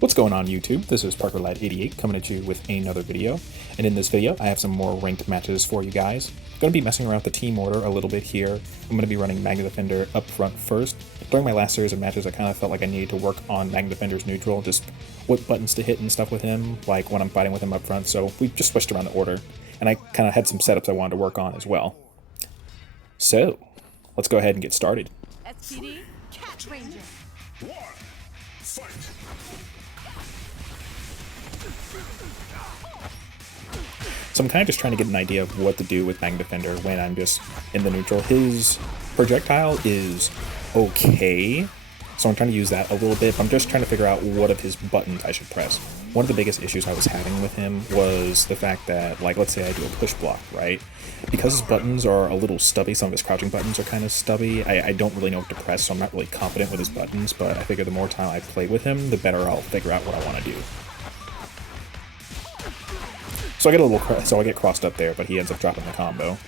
What's going on YouTube? This is ParkerLad88 coming at you with another video, and in this video I have some more ranked matches for you guys. I'm going to be messing around with the team order a little bit here. I'm going to be running Magna Defender up front first. During my last series of matches I kind of felt like I needed to work on Magna Defender's neutral, just what buttons to hit and stuff with him, like when I'm fighting with him up front, so we just switched around the order, and I kind of had some setups I wanted to work on as well. So, let's go ahead and get started. SPD, Cat Ranger. So I'm kind of just trying to get an idea of what to do with Magna Defender when I'm just in the neutral. His projectile is okay, so I'm trying to use that a little bit, but I'm just trying to figure out what of his buttons I should press. One of the biggest issues I was having with him was the fact that, like, let's say I do a push block, right? Because his buttons are a little stubby, some of his crouching buttons are kind of stubby, I don't really know what to press, so I'm not really confident with his buttons, but I figure the more time I play with him, the better I'll figure out what I want to do. So I get crossed up there, but he ends up dropping the combo.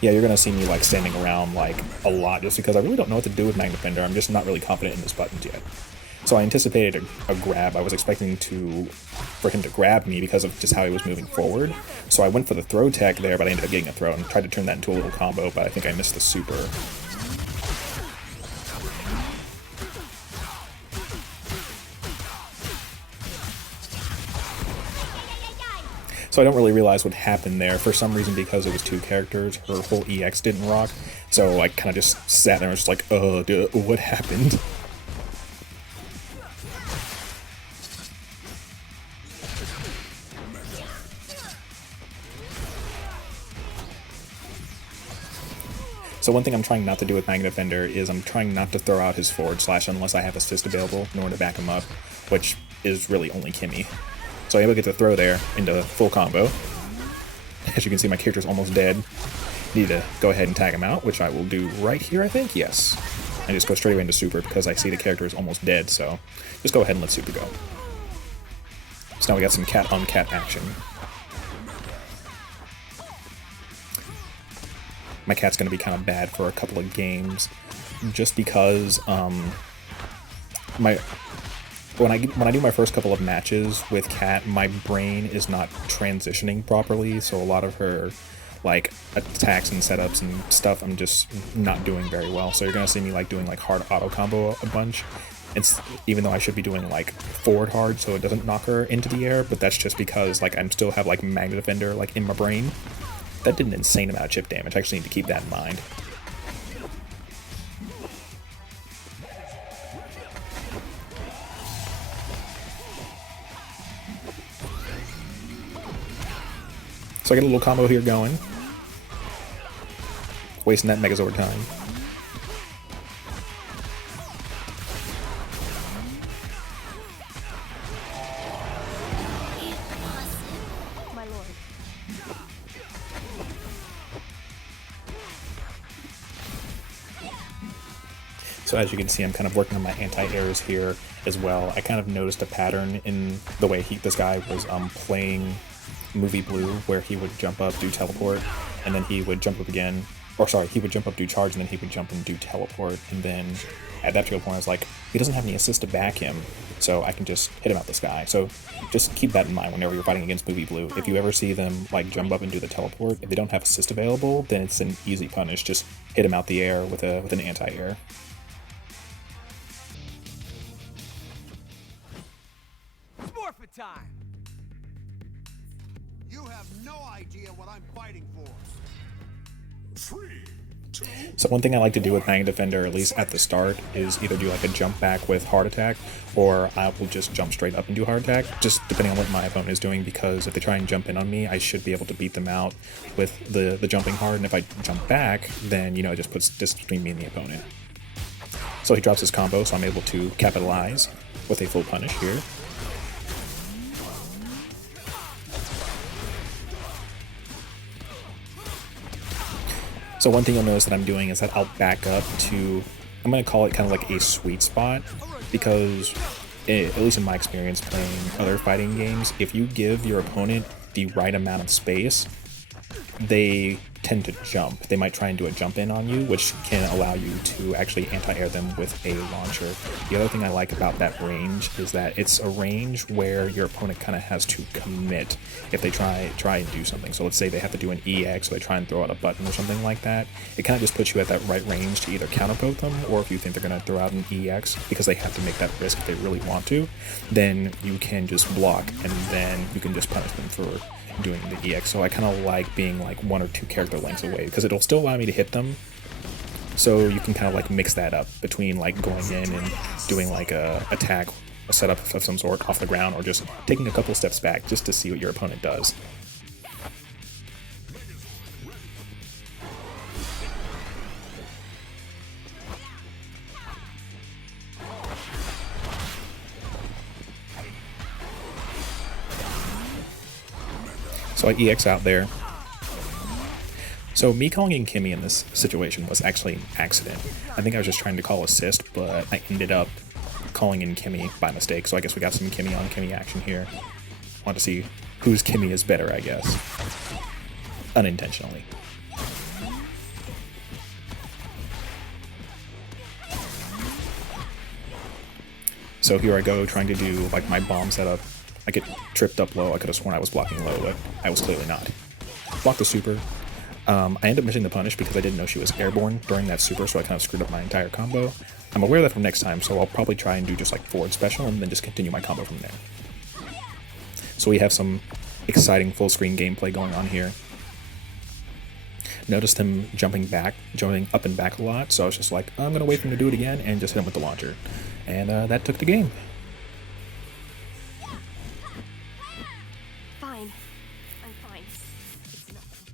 Yeah, you're gonna see me like standing around like a lot just because I really don't know what to do with Magna Defender. I'm just not really confident in his buttons yet. So I anticipated a grab. I was expecting for him to grab me because of just how he was moving forward. So I went for the throw tech there, but I ended up getting a throw and tried to turn that into a little combo, but I think I missed the super. So I don't really realize what happened there. For some reason, because it was two characters, her whole EX didn't rock. So I kind of just sat there and was just like, dude, what happened? So one thing I'm trying not to do with Magna Defender is I'm trying not to throw out his forward slash unless I have assist available in order to back him up, which is really only Kimmy. So I'm able to get the throw there into full combo. As you can see, my character's almost dead. Need to go ahead and tag him out, which I will do right here, I think. Yes. And just go straight away into super because I see the character is almost dead, so just go ahead and let super go. So now we got some cat-on-cat action. My cat's going to be kind of bad for a couple of games just because when I do my first couple of matches with Cat, my brain is not transitioning properly, so a lot of her like attacks and setups and stuff I'm just not doing very well. So you're gonna see me like doing like hard auto combo a bunch. Even though I should be doing like forward hard so it doesn't knock her into the air, but that's just because like I'm still have like Magna Defender like in my brain. That did an insane amount of chip damage. I actually need to keep that in mind. So I get a little combo here going. Wasting that Megazord time. My lord. So as you can see, I'm kind of working on my anti-airs here as well. I kind of noticed a pattern in the way this guy was playing Movie Blue, where he would jump up, do teleport, and then he would jump up again. Or sorry, he would jump up, do charge, and then he would jump and do teleport. And then at that particular point, I was like, he doesn't have any assist to back him, so I can just hit him out the sky. So just keep that in mind whenever you're fighting against Movie Blue. If you ever see them like jump up and do the teleport, if they don't have assist available, then it's an easy punish. Just hit him out the air with an anti-air. Forfeit time! You have no idea what I'm fighting for. 3, 2. So one thing I like to do with Magna Defender, at least at the start, is either do like a jump back with hard attack, or I will just jump straight up and do hard attack, just depending on what my opponent is doing, because if they try and jump in on me, I should be able to beat them out with the jumping hard, and if I jump back, then, you know, it just puts distance between me and the opponent. So he drops his combo, so I'm able to capitalize with a full punish here. So one thing you'll notice that I'm doing is that I'll back up to, I'm going to call it kind of like a sweet spot, because at least in my experience playing other fighting games, if you give your opponent the right amount of space, they tend to jump. They might try and do a jump in on you, which can allow you to actually anti-air them with a launcher. The other thing I like about that range is that it's a range where your opponent kind of has to commit if they try and do something. So let's say they have to do an EX, or they try and throw out a button or something like that. It kind of just puts you at that right range to either counterpoke them, or if you think they're going to throw out an EX because they have to make that risk if they really want to, then you can just block and then you can just punish them for doing the EX. So I kind of like being like 1 or 2 character lengths away because it'll still allow me to hit them. So you can kind of like mix that up between like going in and doing like a attack, a setup of some sort off the ground, or just taking a couple steps back just to see what your opponent does. So I EX out there. So me calling in Kimmy in this situation was actually an accident. I think I was just trying to call assist, but I ended up calling in Kimmy by mistake. So I guess we got some Kimmy on Kimmy action here. Want to see whose Kimmy is better, I guess. Unintentionally. So here I go, trying to do like my bomb setup. I get tripped up low. I could have sworn I was blocking low, but I was clearly not. Block the super. I end up missing the punish because I didn't know she was airborne during that super, so I kind of screwed up my entire combo. I'm aware of that from next time, so I'll probably try and do just like forward special and then just continue my combo from there. So we have some exciting full screen gameplay going on here. Noticed him jumping up and back a lot, so I was just like, I'm going to wait for him to do it again and just hit him with the launcher. And that took the game. Fine. I'm fine. It's nothing.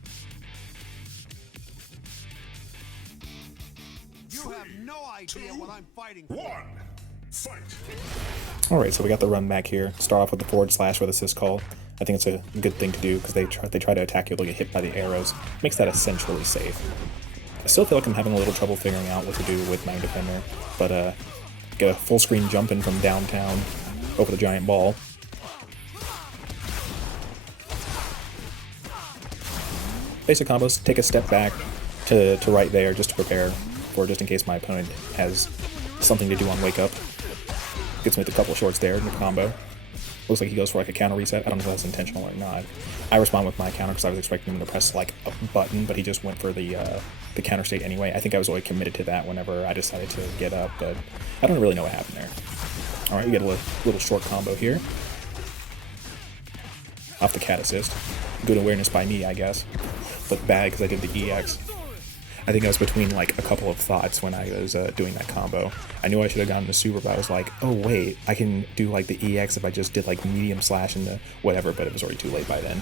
You have no idea what I'm fighting for. 1. Fight. Alright, so we got the run back here. Start off with the forward slash with assist call. I think it's a good thing to do because they try to attack you, they'll get hit by the arrows. Makes that essentially safe. I still feel like I'm having a little trouble figuring out what to do with Main Defender, but get a full screen jump in from downtown over the giant ball. Basic combos, take a step back to right there just to prepare for just in case my opponent has something to do on wake up. Gets me with a couple of shorts there in the combo. Looks like he goes for like a counter reset. I don't know if that's intentional or not. I respond with my counter because I was expecting him to press like a button, but he just went for the counter state anyway. I think I was already committed to that whenever I decided to get up, but I don't really know what happened there. All right, we get a little short combo here. Off the cat assist. Good awareness by me, I guess, but bad because I did the EX. I think I was between like a couple of thoughts when I was doing that combo. I knew I should have gotten the super, but I was like, oh wait, I can do like the EX if I just did like medium slash into whatever, but it was already too late by then.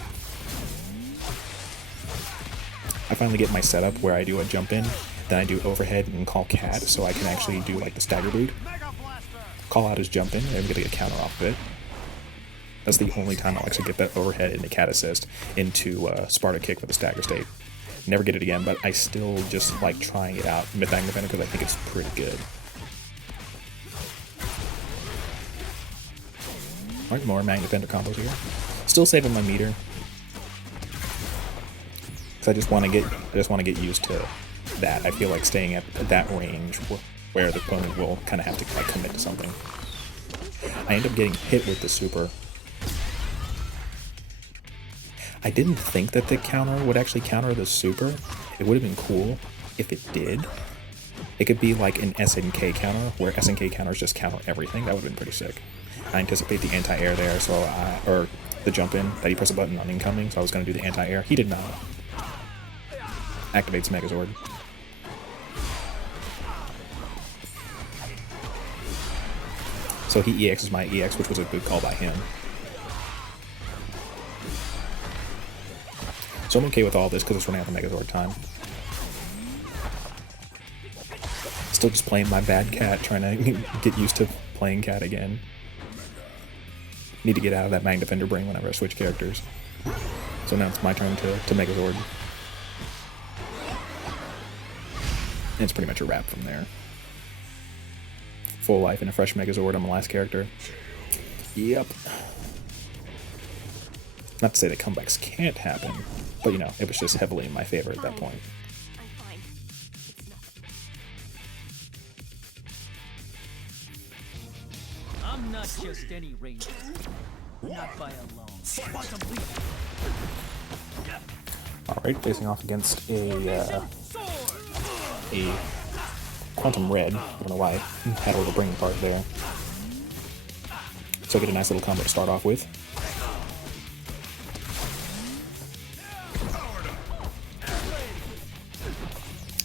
I finally get my setup where I do a jump in, then I do overhead and call cat, so I can actually do like the stagger boot. Call out his jump in, and I'm gonna get a counter off of it. That's the only time I'll actually get that overhead and the cat assist into Sparta kick with the stagger state. Never get it again, but I still just like trying it out with Main Defender because I think it's pretty good. Alright, more Main Defender combos here. Still saving my meter. Because I just want to get used to that. I feel like staying at that range where the opponent will kind of have to like commit to something. I end up getting hit with the super. I didn't think that the counter would actually counter the super. It would have been cool if it did. It could be like an SNK counter, where SNK counters just counter everything. That would have been pretty sick. I anticipate the anti-air there, so or the jump in, that he pressed a button on incoming, so I was going to do the anti-air. He did not. Activates Megazord. So he EXs my EX, which was a good call by him. So I'm okay with all this because it's running out of Megazord time. Still just playing my bad cat, trying to get used to playing cat again. Need to get out of that Main Defender brain whenever I switch characters. So now it's my turn to Megazord. And it's pretty much a wrap from there. Full life and a fresh Megazord on my last character. Yep. Not to say that comebacks can't happen, but you know, it was just heavily in my favor at that point. I'm fine. It's nothing. I'm not just any ranger. Not by a long. Alright, facing off against a Quantum Red. I don't know why I had a little brain part there. So I get a nice little combo to start off with.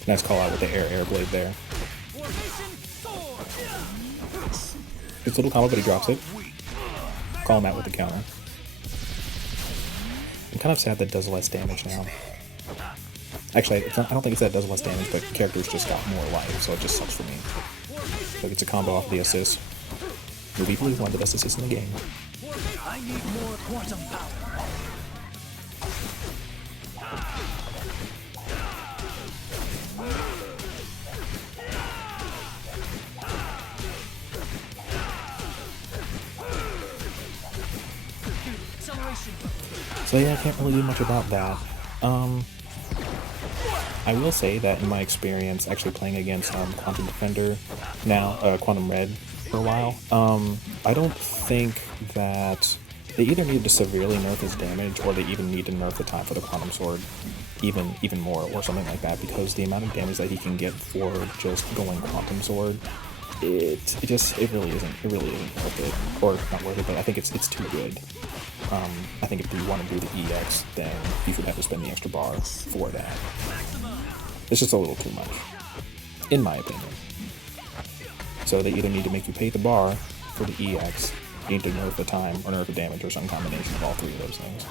Nice call out with the air blade there. It's a little combo, but he drops it. Call him out with the counter. I'm kind of sad that it does less damage now. Actually, I don't think it's that it does less damage, but characters just got more life, so it just sucks for me. So it gets a combo off of the assist. Movie Blue, one of the best assists in the game. I need more quantum power. So yeah, I can't really do much about that. I will say that in my experience actually playing against Quantum Defender now, Quantum Red for a while, I don't think that they either need to severely nerf his damage or they even need to nerf the time for the Quantum Sword even more or something like that, because the amount of damage that he can get for just going Quantum Sword, it really isn't worth it, or not worth it, but I think it's too good. I think if you want to do the EX, then you should have to spend the extra bar for that. It's just a little too much, in my opinion. So they either need to make you pay the bar for the EX, you need to nerf the time, or nerf the damage, or some combination of all three of those things.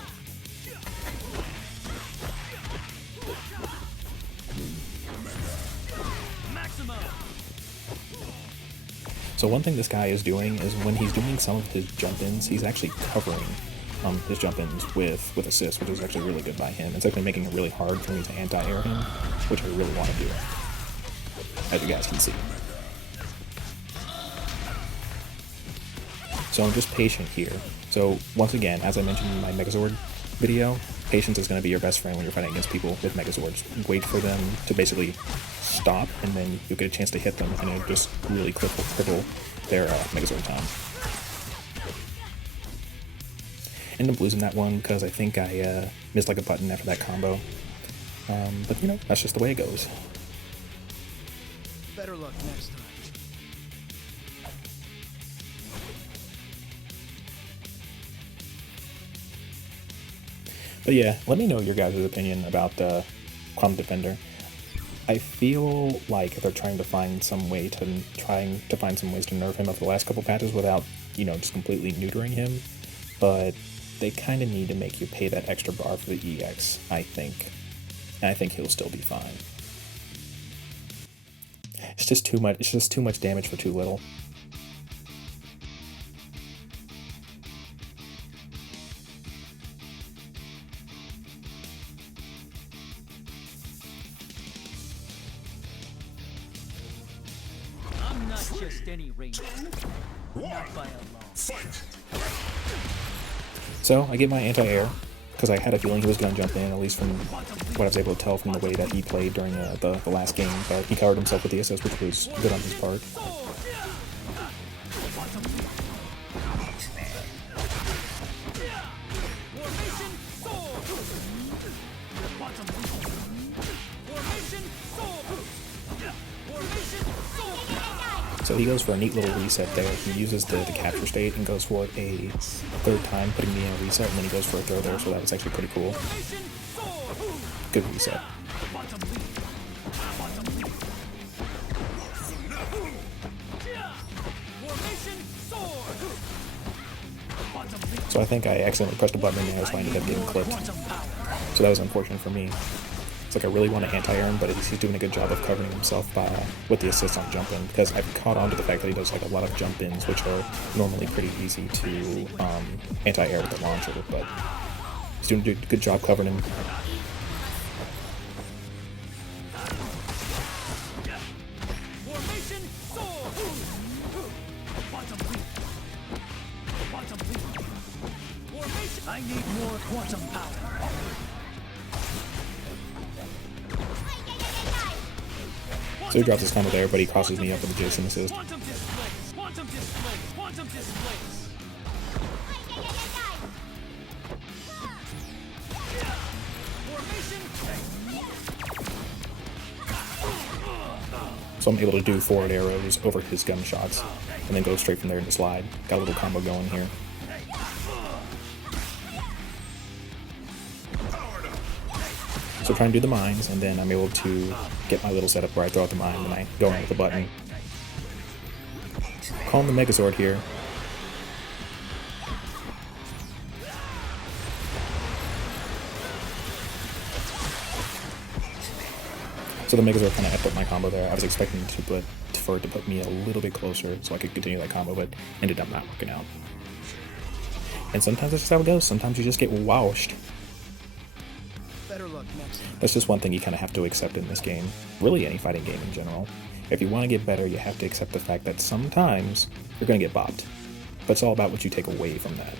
So one thing this guy is doing is when he's doing some of his jump-ins, he's actually covering his jump-ins with assists, which is actually really good by him. It's actually making it really hard for me to anti-air him, which I really want to do, as you guys can see. So I'm just patient here. So once again, as I mentioned in my Megazord video, patience is going to be your best friend when you're fighting against people with Megazords. Wait for them to basically stop, and then you'll get a chance to hit them, and it'll just really cripple their Megazord time. Ended up losing that one because I think I missed like a button after that combo. But you know, that's just the way it goes. Better luck next time. But yeah, let me know your guys' opinion about Quantum Defender. I feel like they're trying to find some way to find some ways to nerf him over the last couple patches without, you know, just completely neutering him. But they kind of need to make you pay that extra bar for the EX, I think. And I think he'll still be fine. It's just too much. It's just too much damage for too little. I'm not just any ranger. Not by a long. Fight! So I get my anti-air, because I had a feeling he was going to jump in, at least from what I was able to tell from the way that he played during the last game. But he covered himself with the assist, which was good on his part. So he goes for a neat little reset there. He uses the capture state and goes for it a third time, putting me in a reset, and then he goes for a throw there, so that was actually pretty cool. Good reset. So I think I accidentally pressed a button in there, so I ended up getting clipped. So that was unfortunate for me. It's like I really want to anti-air him, but he's doing a good job of covering himself with the assist on jump-in, because I've caught on to the fact that he does like a lot of jump-ins, which are normally pretty easy to anti-air with the launcher, but he's doing a good job covering him. I need more quantum power. So he drops his combo there, but he crosses me up with a Jason assist. Quantum displays. Quantum displays. Quantum displays. So I'm able to do forward arrows over his gunshots, and then go straight from there into slide. Got a little combo going here. So trying to do the mines, and then I'm able to get my little setup where I throw out the mine, and I go in with the button. Calling the Megazord here. So the Megazord kind of effed up my combo there. I was expecting for it to put me a little bit closer so I could continue that combo, but ended up not working out. And sometimes that's just how it goes. Sometimes you just get washed. Better luck next time. That's just one thing you kind of have to accept in this game. Really, any fighting game in general. If you want to get better, you have to accept the fact that sometimes you're going to get bopped. But it's all about what you take away from that.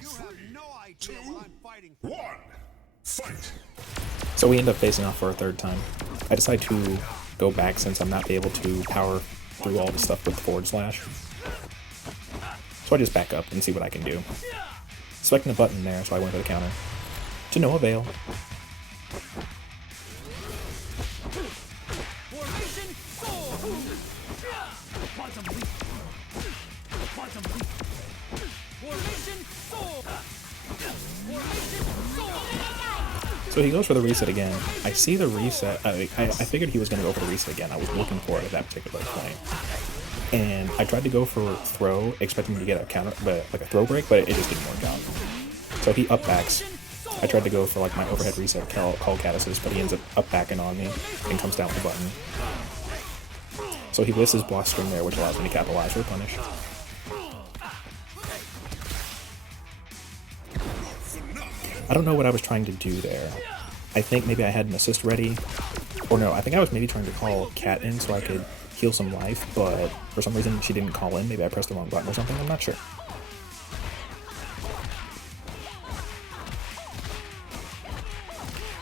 You have no idea what I'm fighting for. 1. Fight. So we end up facing off for a third time. I decide to go back since I'm not able to power through all the stuff with the forward slash. So I just back up and see what I can do. Selecting the button there, so I went for the counter. To no avail. Formation sword. Quantum leap. Quantum leap. Formation sword. Formation sword. So he goes for the reset again. I see the reset. I figured he was going to go for the reset again. I was looking for it at that particular point. And I tried to go for throw, expecting to get a counter, but like a throw break, but it just didn't work out. So he up backs. I tried to go for like my overhead reset call cat assist, but he ends up backing on me and comes down with the button. So he lifts his block string there, which allows me to capitalize or punish. I don't know what I was trying to do there. I think maybe I had an assist ready. Or no, I think I was maybe trying to call Cat in so I could heal some life, but for some reason she didn't call in. Maybe I pressed the wrong button or something, I'm not sure.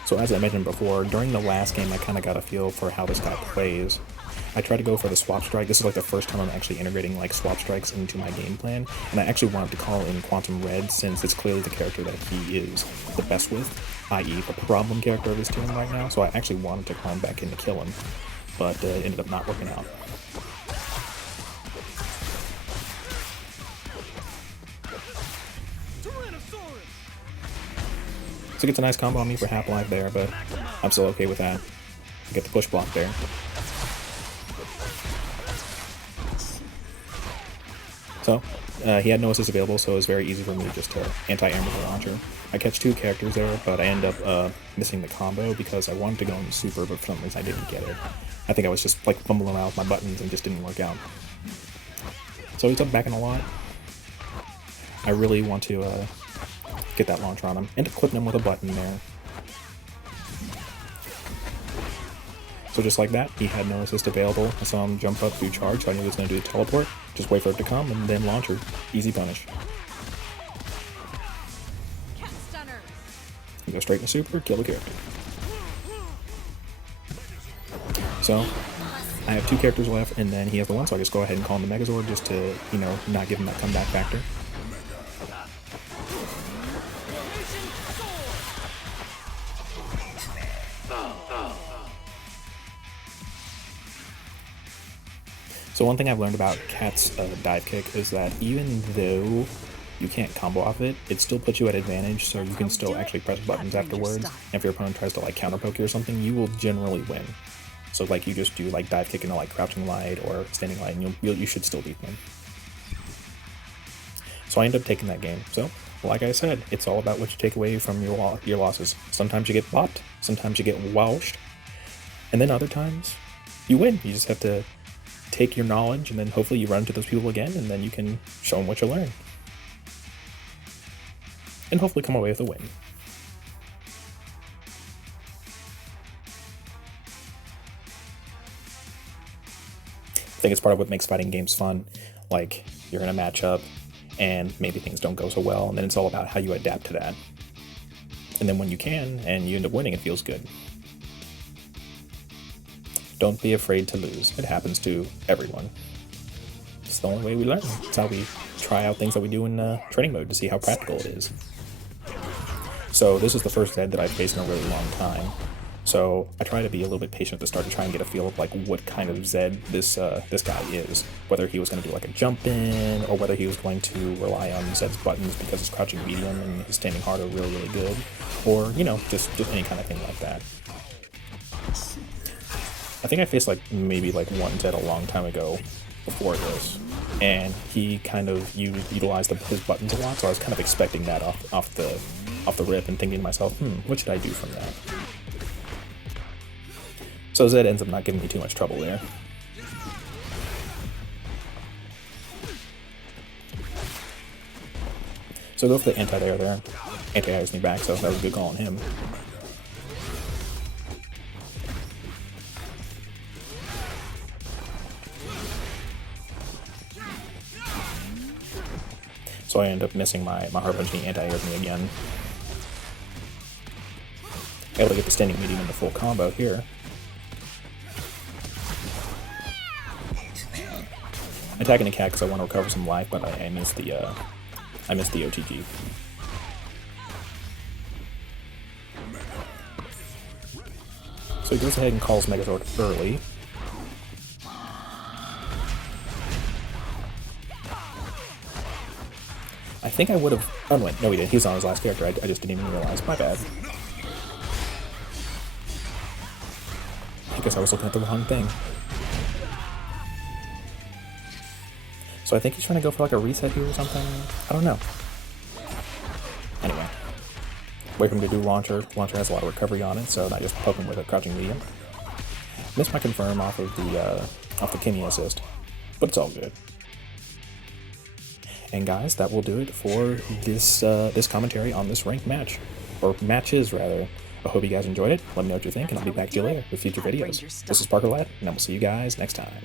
So as I mentioned before, during the last game I kind of got a feel for how this guy plays. I tried to go for the swap strike. This is like the first time I'm actually integrating like swap strikes into my game plan, and I actually wanted to call in Quantum Red since it's clearly the character that he is the best with, i.e. the problem character of his team right now, so I actually wanted to climb back in to kill him, but it ended up not working out. So it gets a nice combo on me for Half-Life there, but I'm still okay with that. I get the push block there. So, he had no assist available, so it was very easy for me just to anti-air with the launcher. I catch two characters there, but I end up missing the combo because I wanted to go into super, but for some reason I didn't get it. I think I was just like fumbling around with my buttons and just didn't work out. So he's up backing a lot. I really want to get that launcher on him. End up clipping him with a button there. So just like that, he had no assist available. I saw him jump up, do charge, so I knew he was going to do the teleport. Just wait for it to come, and then launcher. Easy punish. Cat stunner. You go straight into super, kill the character. So, I have two characters left, and then he has the one, so I just go ahead and call him the Megazord just to, you know, not give him that comeback factor. So one thing I've learned about Cat's dive kick is that even though you can't combo off it, it still puts you at advantage, so you can still actually press buttons afterwards. And if your opponent tries to like counter poke you or something, you will generally win. So like you just do like dive kick into like crouching light or standing light, and you should still beat them. So I end up taking that game. So like I said, it's all about what you take away from your losses. Sometimes you get bopped, sometimes you get washed, and then other times you win. You just have to take your knowledge, and then hopefully you run into those people again, and then you can show them what you learned. And hopefully come away with a win. I think it's part of what makes fighting games fun. Like, you're in a matchup, and maybe things don't go so well, and then it's all about how you adapt to that. And then when you can, and you end up winning, it feels good. Don't be afraid to lose. It happens to everyone. It's the only way we learn. It's how we try out things that we do in training mode to see how practical it is. So this is the first Zed that I've faced in a really long time. So I try to be a little bit patient at the start to try and get a feel of like what kind of Zed this guy is. Whether he was going to do like a jump in, or whether he was going to rely on Zed's buttons because his crouching medium and his standing hard are really, really good. Or, you know, just any kind of thing like that. I think I faced like maybe like one Zed a long time ago before this, and he kind of utilized his buttons a lot, so I was kind of expecting that off the rip and thinking to myself, what should I do from that? So Zed ends up not giving me too much trouble there. So go for the anti-air there. Anti-airs me back, so that was a good call on him. So I end up missing my hard punch and he anti-aired me again. Able to get the standing medium into full combo here. Attacking the cat because I want to recover some life, but I missed the OTG. So he goes ahead and calls Megazord early. I think I would have... Oh, wait, no he didn't. He was on his last character. I just didn't even realize. My bad. I guess I was looking at the wrong thing. So I think he's trying to go for like a reset here or something. I don't know. Anyway. Wait for him to do launcher. Launcher has a lot of recovery on it, so I just poke him with a crouching medium. Missed my confirm off of the Kimmy assist. But it's all good. And guys, that will do it for this commentary on this ranked match. Or matches, rather. I hope you guys enjoyed it. Let me know what you think, and I'll be back to you later with future videos. This is Parker Lad, and I will see you guys next time.